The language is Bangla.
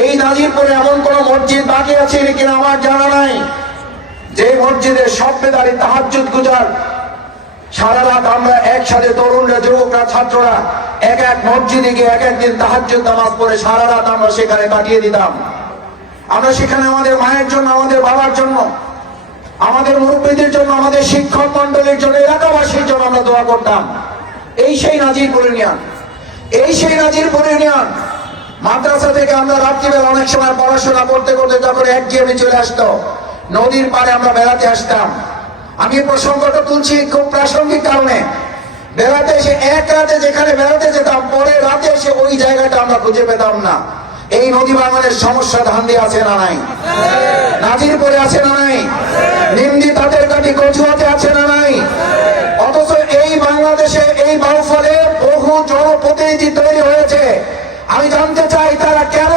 এই নাজিরপুরে এমন কোন মসজিদ বাকি আছে কিনা আমার জানা নাই যে মসজিদে সব বেদারি তাহাজ্জুদ গুজার সারা রাত আমরা একসাথে তরুণরা, যুবকরা, ছাত্ররা এক এক মসজিদে গিয়ে এক একদিন তাহাজ্জুদ নামাজ পড়ে সারা রাত আমরা সেখানে কাটিয়ে দিতাম। আমরা সেখানে আমাদের মায়ের জন্য, আমাদের বাবার জন্য, আমাদের মুরব্বীদের জন্য, আমাদের শিক্ষক মন্ডলীর জন্য, এলাকাবাসীর জন্য আমরা দোয়া করতাম। এই সেই নাজিরপুর ইউনিয়ন, এই সেই নাজিরপুর ইউনিয়ন। মাদ্রাসা থেকে আমরা রাত্রিবেলা অনেক সময় পড়াশোনা করতে করতে যখন একঘেয়েমি চলে আসতো, নদীর পাড়ে আমরা বেড়াতে আসতাম। আমি প্রসঙ্গটা তুলছি খুব প্রাসঙ্গিক কারণে। বেড়াতে এসে এক রাতে যেখানে বেড়াতে যেতাম, পরে রাতে এসে ওই জায়গাটা আমরা খুঁজে পেতাম না। এই নদী বাগানের সমস্যা ধান্দে আছে না নাই? নাজিরপুরে আছে না নাই? নিমদি, তাদের কাটি, কচুয়াতে আছে না নাই? অথচ এই বাংলাদেশে এই বাউফলে বহু জনপ্রতিনিধি তৈরি হয়েছে। আমি জানতে চাই তারা কেন